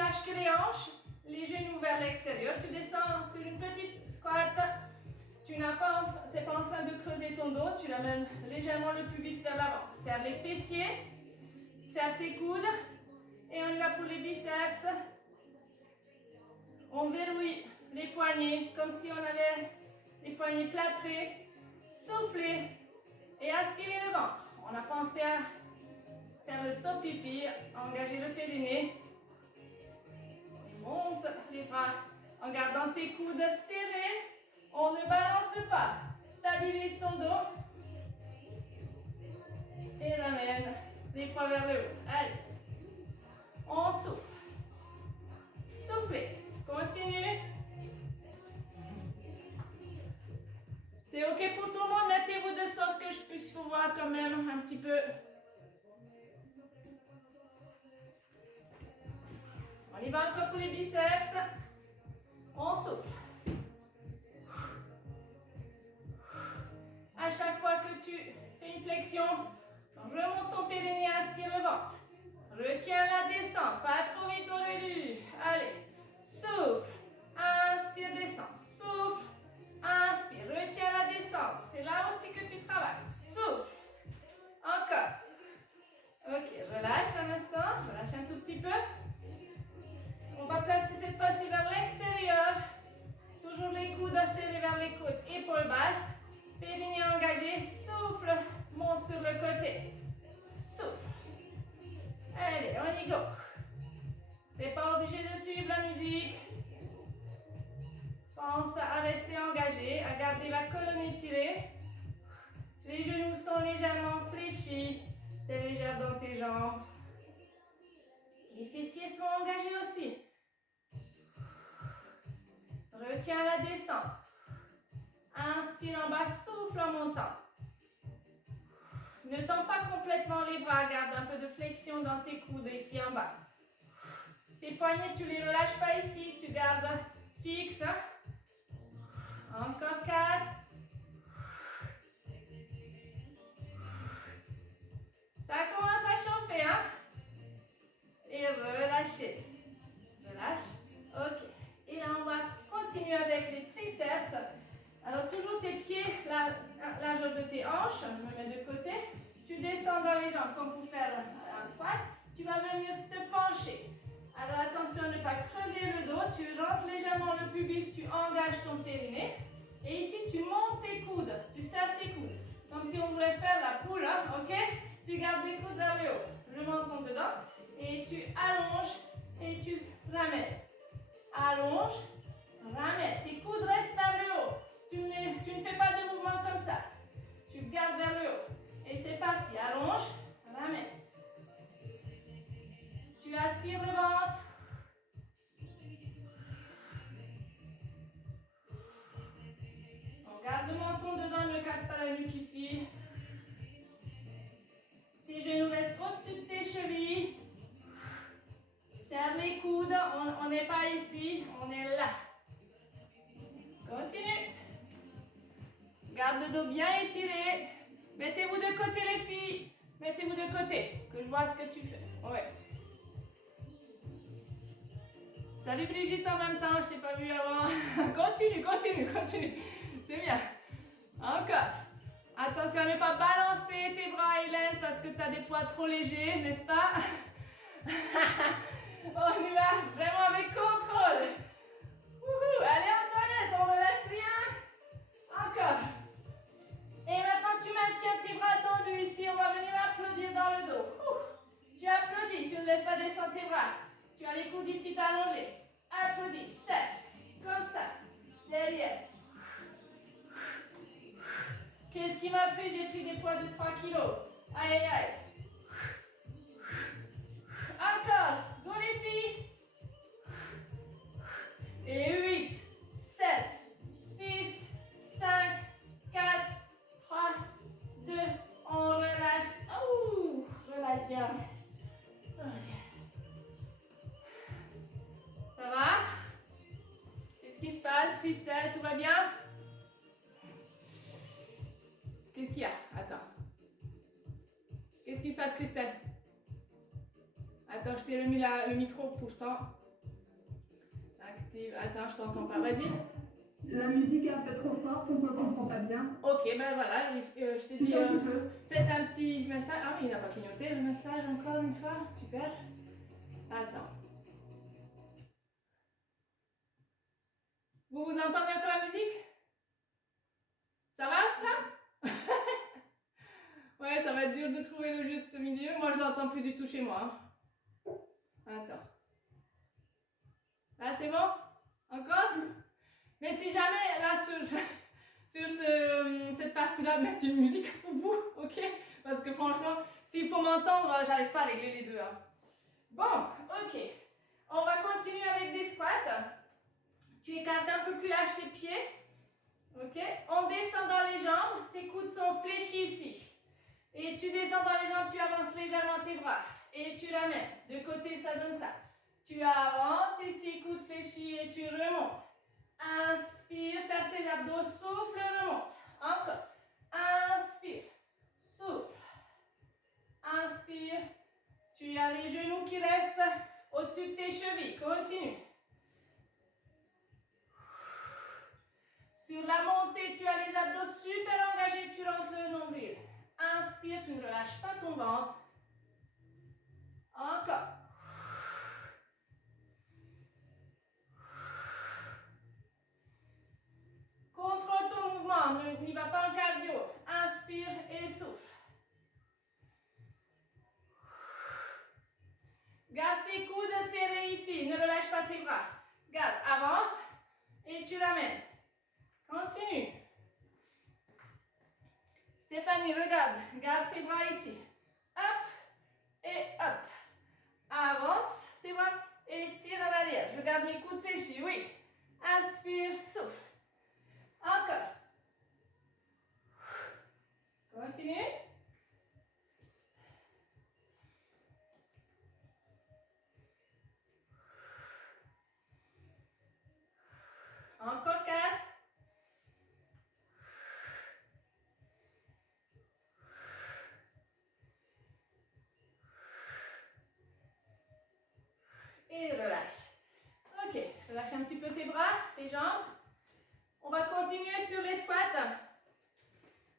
lâches que les hanches, les genoux vers l'extérieur. Tu descends sur une petite squat. Tu n'es pas en train de creuser ton dos. Tu ramènes légèrement le pubis vers l'avant. Serre les fessiers. Serre tes coudes. Et on y va pour les biceps. On verrouille les poignets comme si on avait les poignets plâtrés. Soufflez et aspirez le ventre. On a pensé à faire le stop pipi, engager le périnée. Monte les bras en gardant tes coudes serrés. On ne balance pas. Stabilise ton dos. Et ramène les poids vers le haut. Allez. On souffle. Soufflez. Continuez. C'est ok pour tout le monde. Mettez-vous de sorte que je puisse vous voir quand même un petit peu. On y va encore pour les biceps. On souffle. À chaque fois que tu fais une flexion, remonte ton périnée, aspire le ventre. Retiens la descente, pas trop vite au reluge. Allez, souffle, inspire, descend, souffle, inspire, retiens la descente. C'est là aussi que tu travailles. Souffle. Encore. Ok, relâche un instant, relâche un tout petit peu. On va placer cette fois-ci vers l'extérieur. Toujours les coudes serrés vers les côtes, épaules basses. Périnée engagé, souffle, monte sur le côté. Souffle. Allez, on y go. Tu n'es pas obligé de suivre la musique. Pense à rester engagé, à garder la colonne étirée. Les genoux sont légèrement fléchis. Tu es légère dans tes jambes. Les fessiers sont engagés aussi. Retiens la descente. Inspire en bas, souffle en montant. Ne tends pas complètement les bras, garde un peu de flexion dans tes coudes ici en bas. Tes poignets, tu ne les relâches pas ici, tu gardes fixe. Encore 4. Ça commence à chauffer, hein? Et relâchez. Relâche. Ok. Et là, on va continuer avec les triceps. Alors, toujours tes pieds, la largeur de tes hanches. Je me mets de côté. Tu descends dans les jambes comme pour faire un squat. Tu vas venir te pencher. Alors, attention à ne pas creuser le dos. Tu rentres légèrement le pubis. Tu engages ton périnée. Et ici, tu montes tes coudes. Tu serres tes coudes. Comme si on voulait faire la poule, hein, ok? Tu gardes les coudes vers le haut. Le menton dedans. Et tu allonges et tu ramènes. Allonge, ramène. Tes coudes restent vers le haut. Tu ne fais pas de mouvement comme ça. Tu gardes vers le haut. Et c'est parti. Allonge, ramène. Tu aspires le ventre. On garde le menton dedans, ne casse pas la nuque ici. Tes genoux restent au-dessus de tes chevilles. Serre les coudes, on n'est pas ici, on est là. Continue. Garde le dos bien étiré. Mettez-vous de côté les filles. Mettez-vous de côté, que je vois ce que tu fais. Ouais. Salut Brigitte en même temps, je t'ai pas vu avant. Continue, continue, continue. C'est bien. Encore. Attention à ne pas balancer tes bras, Hélène, parce que tu as des poids trop légers, n'est-ce pas? On y va vraiment avec contrôle. Wouhou. Allez Antoinette, on ne lâche rien. Encore. Et maintenant tu maintiens tes bras tendus ici. On va venir applaudir dans le dos. Tu applaudis, tu ne laisses pas descendre tes bras. Tu as les coudes ici allongés. Applaudis, sec, comme ça. Derrière. Qu'est-ce qui m'a pris? J'ai pris des poids de 3 kilos. Aïe, aïe, aïe. Encore. Go les filles. Et 8, 7, 6, 5, 4, 3, 2. On relâche. Ouh, relâche bien. Ok. Ça va? Qu'est-ce qui se passe, Christelle? Tout va bien? Qu'est-ce qu'il y a? Attends. Qu'est-ce qui se passe, Christelle? Attends, je t'ai remis le micro pourtant. active. Attends, je t'entends pas. Vas-y. La musique est un peu trop forte, on ne comprend pas bien. Ok, ben voilà, je t'ai dit, faites un petit massage. Ah oui, il n'a pas clignoté, le massage encore une fois. Super. Attends. Vous entendez encore la musique? Ça va là? Ouais, ça va être dur de trouver le juste milieu. Moi, je l'entends plus du tout chez moi. Attends. Là, c'est bon? Encore? Mais si jamais, là, sur cette partie-là, mettre une musique pour vous, ok? Parce que franchement, s'il faut m'entendre, j'arrive pas à régler les deux. Hein. Bon, ok. On va continuer avec des squats. Tu écartes un peu plus large tes pieds. Ok? On descend dans les jambes. Tes coudes sont fléchis ici. Et tu descends dans les jambes, tu avances légèrement tes bras. Et tu ramènes. De côté, ça donne ça. Tu avances ici, coudes fléchis et tu remontes. Inspire, serre tes abdos, souffle, remonte. Encore. Inspire, souffle. Inspire. Tu as les genoux qui restent au-dessus de tes chevilles. Continue. Sur la montée, tu as les abdos super engagés, tu rentres le nombril. Inspire, tu ne relâches pas ton ventre. Encore. Contrôle ton mouvement, n'y va pas en cardio. Inspire et souffle. Garde tes coudes serrés ici, ne relâche pas tes bras. Garde, avance et tu ramènes. Continue. Stéphanie, regarde, garde tes bras ici. Hop et hop. Avance tes bras et tire à l'arrière. Je garde mes coudes fléchis, oui. Inspire, souffle. Encore. Continue. Encore 4. Et relâche. Ok, relâche un petit peu tes bras, tes jambes. On va continuer sur les squats.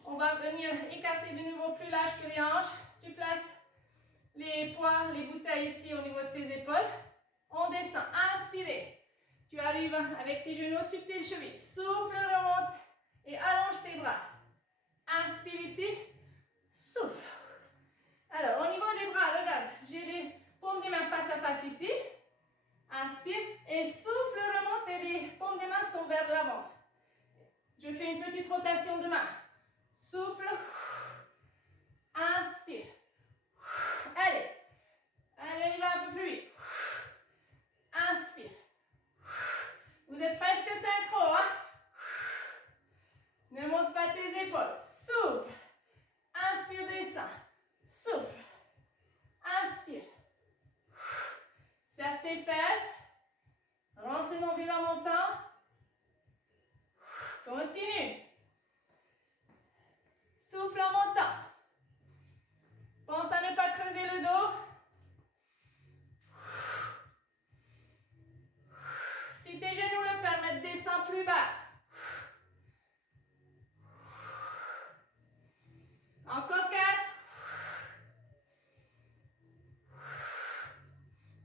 On va venir écarter de nouveau plus large que les hanches. Tu places les poids, les bouteilles ici au niveau de tes épaules. On descend. Inspirez. Tu arrives avec tes genoux au-dessus de tes chevilles. Souffle, remonte et allonge tes bras. Inspire ici. Souffle. Alors, au niveau des bras, regarde, j'ai les paumes des mains face à face ici. Inspire et souffle, remonte et les paumes des mains sont vers l'avant. Je fais une petite rotation de main. Souffle. Inspire. Allez. Allez, on y va un peu plus vite. Inspire. Vous êtes presque synchro, hein? Ne monte pas tes épaules. Souffle. Inspire, descends. Souffle. Inspire. Serre tes fesses. Rentre le nombril en montant. Continue. Souffle en montant. Pense à ne pas creuser le dos. Si tes genoux le permettent, descends plus bas. Encore 4.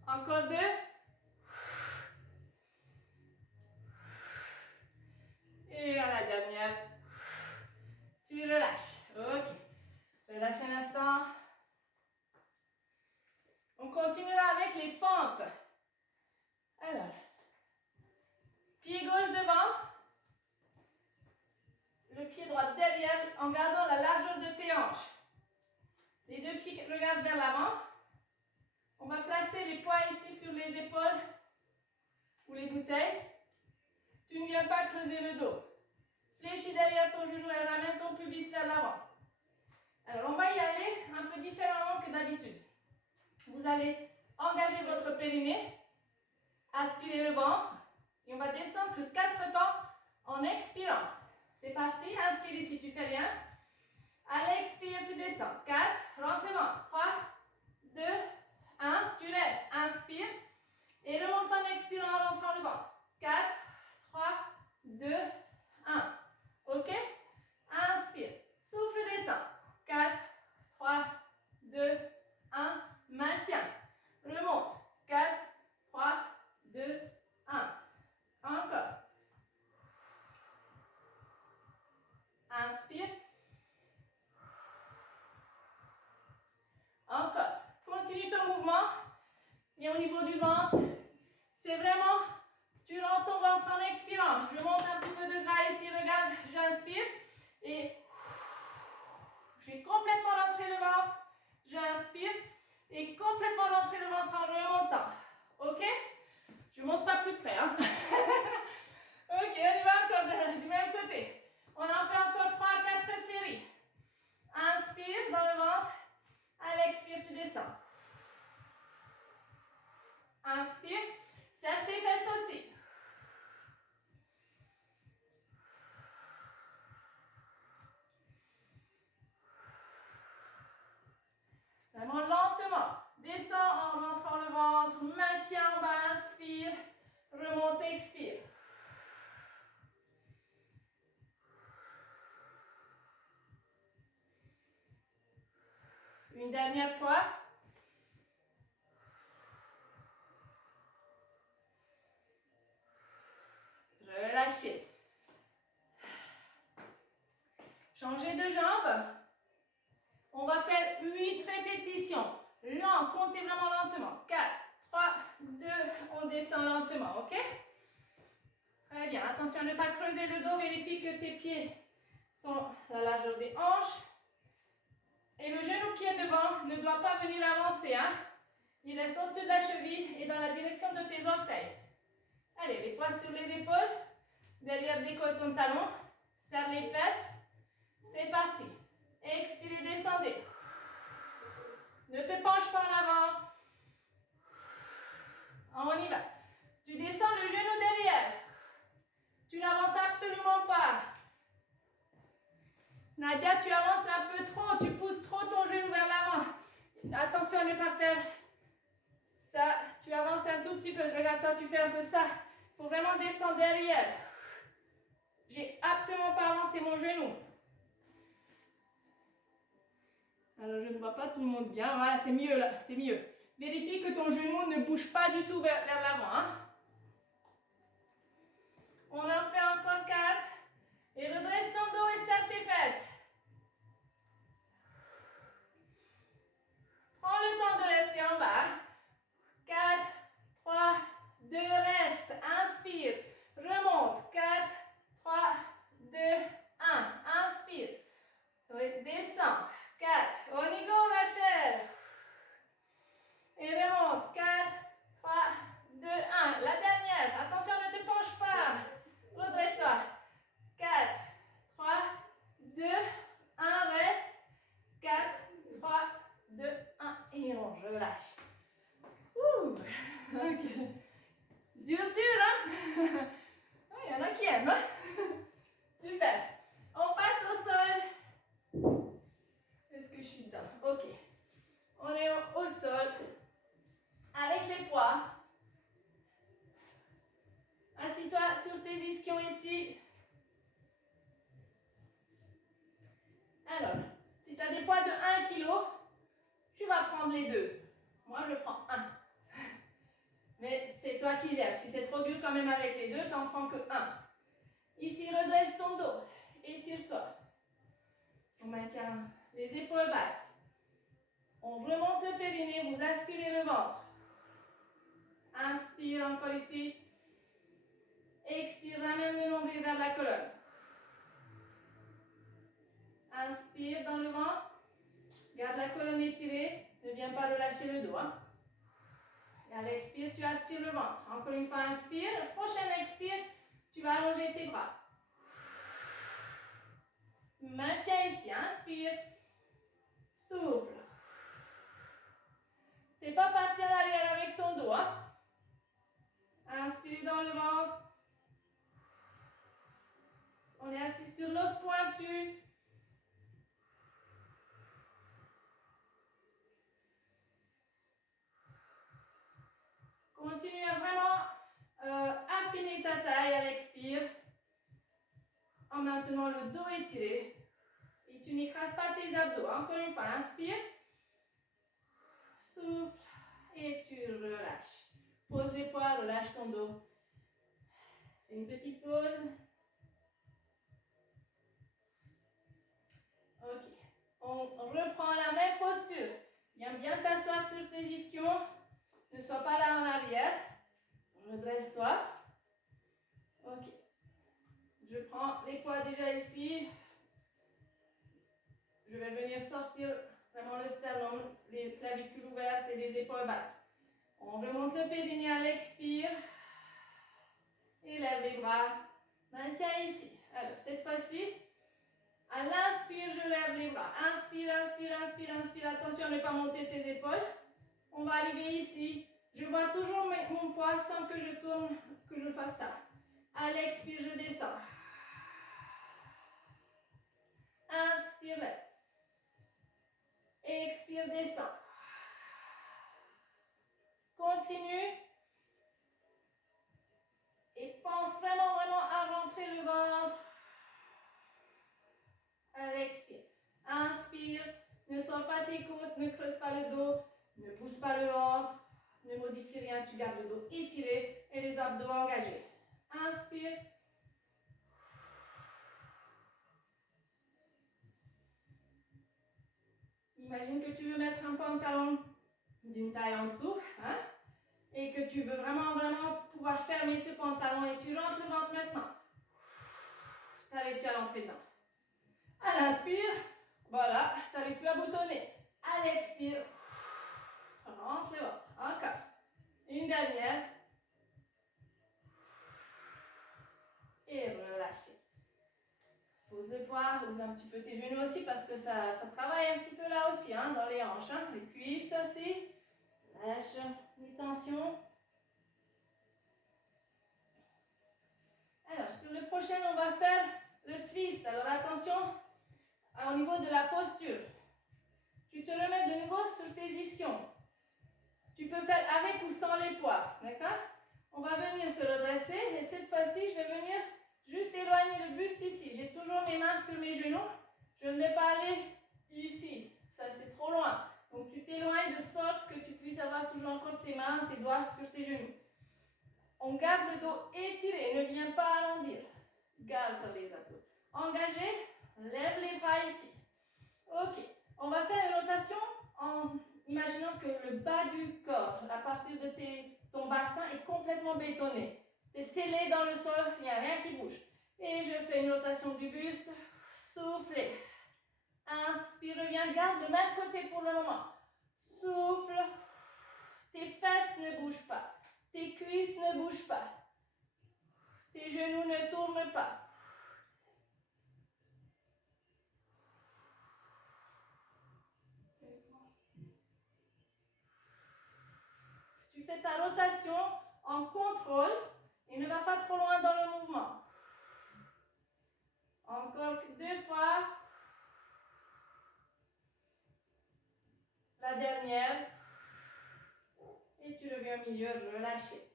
Encore 2. Et à la dernière, tu relâches. Ok. Relâche un instant. On continuera avec les fentes. Alors, pied gauche devant, le pied droit derrière en gardant la largeur de tes hanches. Les deux pieds regardent vers l'avant. On va placer les poids ici sur les épaules ou les bouteilles. Tu ne viens pas creuser le dos. Fléchis derrière ton genou et ramène ton pubis vers l'avant. Alors, on va y aller un peu différemment que d'habitude. Vous allez engager votre périnée, aspirer le ventre et on va descendre sur 4 temps en expirant. C'est parti, inspire ici, tu fais rien. À l'expire, tu descends. 4, rentre le ventre. 3, 2, 1, tu restes. Inspire et remonte en expirant en rentrant le ventre. 4, Et au niveau du ventre, c'est vraiment, tu rentres ton ventre en expirant. Je monte un petit peu de gras ici, regarde, j'inspire. Et j'ai complètement rentré le ventre. J'inspire. Et complètement rentré le ventre en remontant. Ok? Je ne monte pas plus près. Hein? Ok, on y va encore du même côté. On en fait encore 3 à 4 séries. Inspire dans le ventre. À l'expire, tu descends. Inspire. Serre tes fesses aussi. Vraiment lentement. Descends en rentrant le ventre. Maintiens en bas. Inspire. Remonte, expire. Une dernière fois. Relâchez. Changez de jambe. On va faire 8 répétitions. Lent, comptez vraiment lentement. 4, 3, 2, on descend lentement, ok? Très bien, attention à ne pas creuser le dos. Vérifie que tes pieds sont à la largeur des hanches. Et le genou qui est devant ne doit pas venir avancer. Hein? Il reste au-dessus de la cheville et dans la direction de tes orteils. Allez, les poings sur les épaules. Derrière, décolle ton talon. Serre les fesses. C'est parti. Expirez, descendez. Ne te penche pas en avant. On y va. Tu descends le genou derrière. Tu n'avances absolument pas. Nadia, tu avances un peu trop. Tu pousses trop ton genou vers l'avant. Attention à ne pas faire ça. Tu avances un tout petit peu. Regarde-toi, tu fais un peu ça. Il faut vraiment descendre derrière. J'ai absolument pas avancé mon genou. Alors, je ne vois pas tout le monde bien. Voilà, c'est mieux là. C'est mieux. Vérifie que ton genou ne bouge pas du tout vers l'avant. Hein? On en fait encore 4. Et redresse ton dos et serre tes fesses. Prends le temps de rester en bas. 4, 3, 2, reste. Inspire. Remonte. 4, 3, 2, 1. Inspire. Descends. 4. On y go, Rachel. Et remonte. 4, 3, 2, 1. La dernière. Attention, ne te penche pas. Redresse-toi. 4, 3, 2, 1. Reste. 4, 3, 2, 1. Et on relâche. Ouh. Ok. Dur, hein? Il y en a qui aiment. Hein? Super. On passe au sol. Est-ce que je suis dedans? Ok. On est au sol. Avec les poids. Assis-toi sur tes ischions ici. Alors, si tu as des poids de 1 kg, tu vas prendre les deux. Moi, je prends 1. Mais c'est toi qui gères. Si c'est trop dur quand même avec les deux, tu n'en prends que 1. Ici, redresse ton dos. Étire-toi. On maintient les épaules basses. On remonte le périnée, vous aspirez le ventre. Inspire encore ici. Expire, ramène le nombril vers la colonne. Inspire dans le ventre. Garde la colonne étirée. Ne viens pas relâcher le dos. Hein. Et à l'expire, tu aspires le ventre. Encore une fois, inspire. Prochaine expire, tu vas allonger tes bras. Maintiens ici. Inspire. Souffle. Tu n'es pas parti en arrière avec ton dos. Hein. Inspire dans le ventre. On est assis sur l'os pointu. Continue à vraiment affiner ta taille à l'expire. En maintenant le dos étiré. Et tu n'écrases pas tes abdos. Encore une fois, inspire. Souffle. Et tu relâches. Pose les poids, relâche ton dos. Fais une petite pause. Ok. On reprend la même posture. Viens bien t'asseoir sur tes ischions. Ne sois pas poids déjà ici. Je vais venir sortir vraiment le sternum, les clavicules ouvertes et les épaules basses. On remonte le périnée à l'expire. Élève les bras. Maintiens ici. Alors, cette fois-ci, à l'inspire, je lève les bras. Inspire, inspire, inspire, inspire. Attention à ne pas monter tes épaules. On va arriver ici. Je vois toujours mon poids sans que je tourne, que je fasse ça. À l'expire, je descends. Inspire, lève. Expire, descends. Continue. Et pense vraiment, vraiment à rentrer le ventre. À l'expire. Inspire. Ne sors pas tes côtes, ne creuse pas le dos, ne pousse pas le ventre, ne modifie rien, tu gardes le dos étiré et les abdos engagés. Inspire. Imagine que tu veux mettre un pantalon d'une taille en dessous, hein, et que tu veux vraiment, vraiment pouvoir fermer ce pantalon et tu rentres le ventre maintenant. Tu as réussi à l'entrer dedans. À l'inspire, voilà, tu n'arrives plus à boutonner. À l'expire, rentre le ventre. Encore. Une dernière. Et relâchez. Pose le poids, ouvre un petit peu tes genoux aussi parce que ça travaille un petit peu là aussi, hein, dans les hanches, hein, les cuisses aussi. Lâche les tensions. Alors, sur le prochain, on va faire le twist. Alors, attention au niveau de la posture. Tu te remets de nouveau sur tes ischions. Tu peux faire avec ou sans les poids, d'accord? On va venir se redresser et cette fois-ci, je vais venir juste éloigner le buste ici. J'ai toujours mes mains sur mes genoux. Je ne vais pas aller ici. Ça, c'est trop loin. Donc, tu t'éloignes de sorte que tu puisses avoir toujours encore tes mains, tes doigts sur tes genoux. On garde le dos étiré. Ne viens pas arrondir. Garde les abdos. Engagé. Lève les bras ici. Ok. On va faire une rotation en imaginant que le bas du corps, à partir de ton bassin, est complètement bétonné. Tu es scellé dans le sol, il n'y a rien qui bouge. Et je fais une rotation du buste. Soufflez. Inspire, reviens, garde le même côté pour le moment. Souffle. Tes fesses ne bougent pas. Tes cuisses ne bougent pas. Tes genoux ne tournent pas. Tu fais ta rotation en contrôle et ne va pas trop loin dans le mouvement. Encore 2 fois. La dernière. Et tu reviens au milieu, relâché.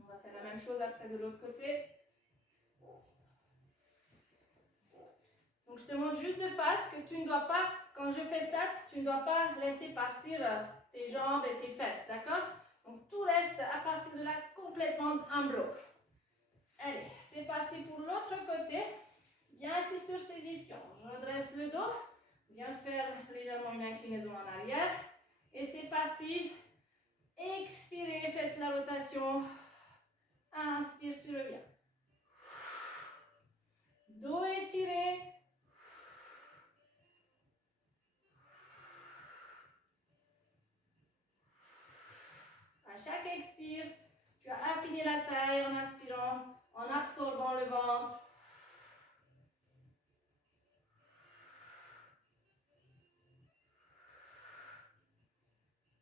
On va faire la même chose après de l'autre côté. Donc je te montre juste de face que tu ne dois pas, quand je fais ça, tu ne dois pas laisser partir tes jambes et tes fesses, d'accord? Donc tout reste à partir de là complètement en bloc. Allez, c'est parti pour l'autre côté. Bien assis sur ses ischions. Je redresse le dos. Viens faire légèrement une inclinaison en arrière. Et c'est parti. Expirez, faites la rotation. Inspire, tu reviens. Dos étiré. À chaque expire, tu as affiné la taille en inspirant, en absorbant le ventre.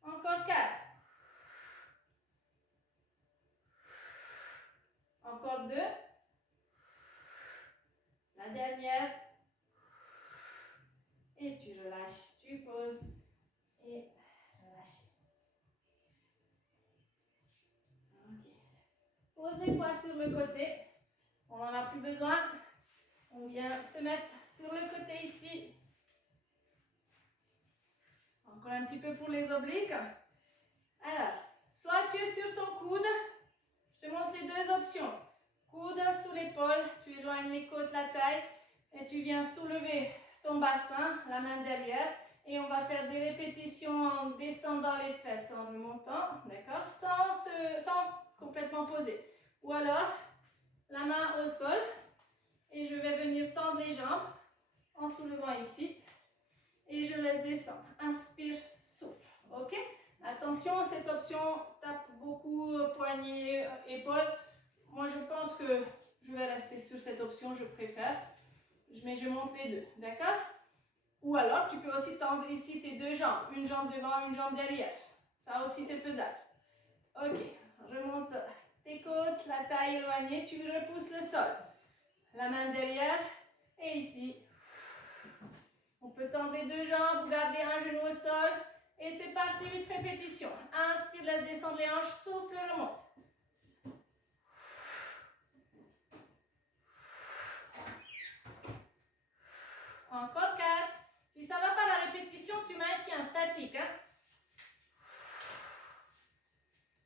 Encore 4. Encore 2. La dernière. Et tu relâches, tu poses et relâches. Ok. Pose les poids sur le côté. On n'en a plus besoin. On vient se mettre sur le côté ici. Encore un petit peu pour les obliques. Alors, soit tu es sur ton coude. Je te montre les 2 options. Coude sous l'épaule, tu éloignes les côtes, la taille et tu viens soulever ton bassin, la main derrière. Et on va faire des répétitions en descendant les fesses, en remontant, d'accord, sans complètement poser. Ou alors, la main au sol Et je vais venir tendre les jambes en soulevant ici. Et je laisse descendre. Inspire, souffle. Ok? Attention, cette option tape beaucoup poignets, épaules. Moi, je pense que je vais rester sur cette option, je préfère. Mais je monte les deux, d'accord? Ou alors, tu peux aussi tendre ici tes deux jambes. Une jambe devant, une jambe derrière. Ça aussi, c'est faisable. Ok, remonte tes côtes, la taille éloignée. Tu repousses le sol. La main derrière. Et ici. On peut tendre les deux jambes, garder un genou au sol. Et c'est parti, 8 répétitions. Inspire, laisse descendre les hanches, souffle, remonte. Encore 4. Si ça ne va pas la répétition, tu maintiens statique. Hein?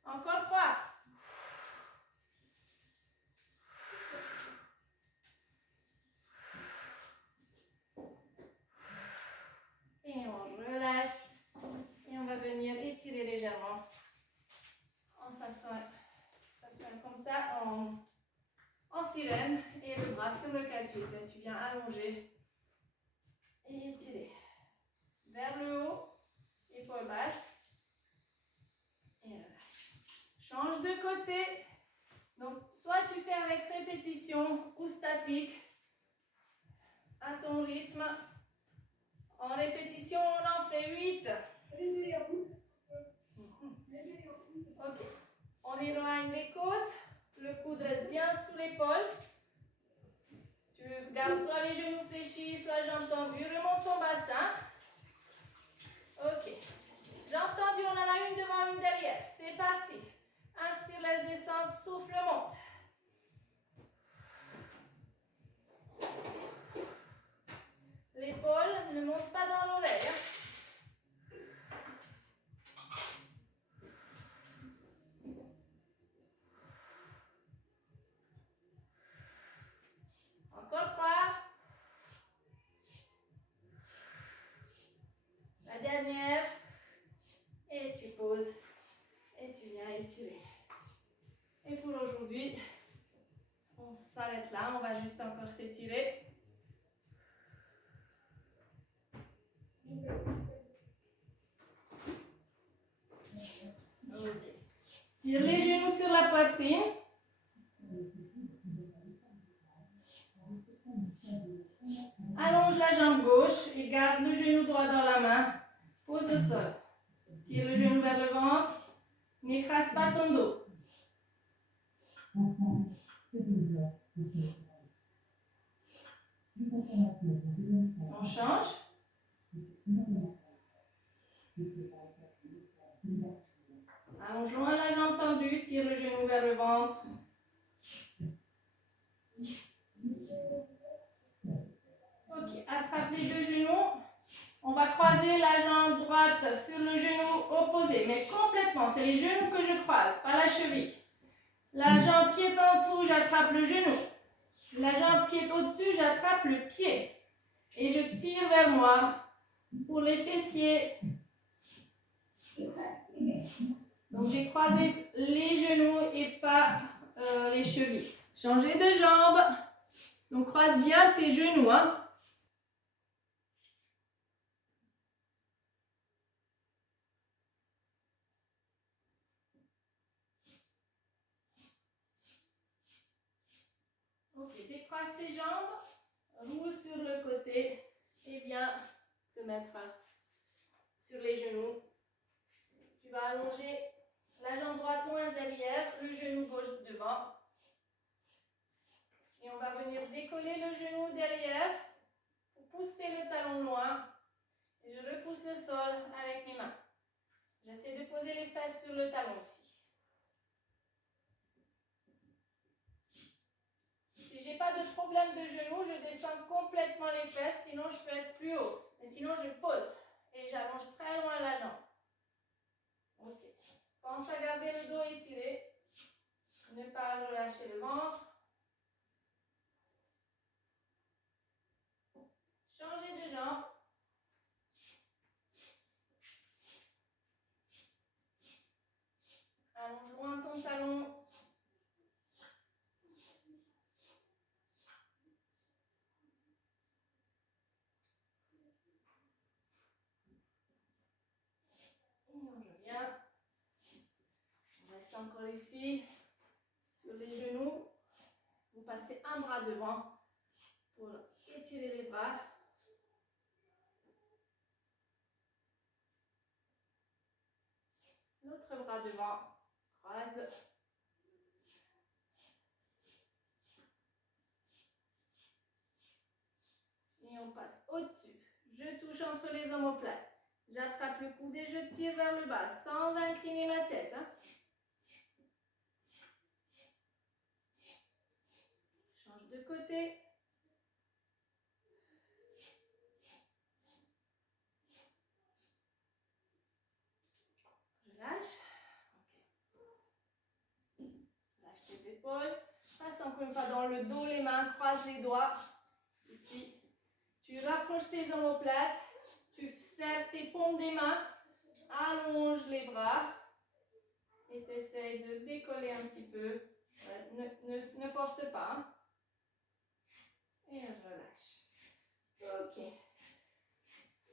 Encore 3. Et on relâche. Et on va venir étirer légèrement. En s'assoyant comme ça, en sirène. Et le bras sur le 4-8. Tu viens allonger. Et étirer. Vers le haut. Épaule basse. Et relâche. Change de côté. Donc, soit tu fais avec répétition ou statique. À ton rythme. En répétition, on en fait 8. Ok. On éloigne les côtes. Le coude reste bien sous l'épaule. Tu gardes soit les genoux fléchis, soit jambes tendues. Remonte ton bassin. Ok. Jambes tendues, on en a une devant, une derrière. C'est parti. Inspire, laisse descendre, souffle, monte. L'épaule ne monte pas dans l'oreille. Encore 3. La dernière. Et tu poses. Et tu viens étirer. Et pour aujourd'hui, on s'arrête là. On va juste encore s'étirer. Ok. Tire les genoux sur la poitrine. Allonge la jambe gauche et garde le genou droit dans la main. Pose au sol. Tire le genou vers le ventre. N'écrase pas ton dos. On change. Allonge loin la jambe tendue. Tire le genou vers le ventre. Ok, attrape les deux genoux. On va croiser la jambe droite sur le genou opposé, mais complètement. C'est les genoux que je croise, pas la cheville. La jambe qui est en dessous, j'attrape le genou. La jambe qui est au-dessus, j'attrape le pied. Et je tire vers moi pour les fessiers. Donc j'ai croisé les genoux et pas les chevilles. Changer de jambe. Donc croise bien tes genoux. Hein. Ok, décroise tes jambes. Roule sur le côté et viens te mettre sur les genoux. Tu vas allonger la jambe droite loin derrière, le genou gauche devant. Et on va venir décoller le genou derrière pour pousser le talon loin. Et je repousse le sol avec mes mains. J'essaie de poser les fesses sur le talon ici. Si je n'ai pas de problème de genou, je descends complètement les fesses, sinon je peux être plus haut. Mais sinon je pose et j'allonge très loin la jambe. Ok. Pense à garder le dos étiré. Ne pas relâcher le ventre. Changer de jambe. Allonge loin ton talon. encore ici, sur les genoux. Vous passez un bras devant pour étirer les bras. L'autre bras devant, croise. Et on passe au-dessus. Je touche entre les omoplates. J'attrape le coude et je tire vers le bas sans incliner ma tête. Hein. Change de côté. Je lâche. Ok. Lâche tes épaules. Passe encore une fois dans le dos, les mains, croise les doigts. Ici. Tu rapproches tes omoplates. Tu serres tes paumes des mains. Allonge les bras. Et tu essayes de décoller un petit peu. Ouais, ne force pas. Hein. Et je relâche. Ok.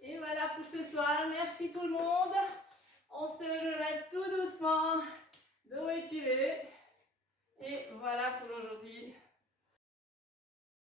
Et voilà pour ce soir. Merci tout le monde. On se relève tout doucement. Dos étiré. Et voilà pour aujourd'hui.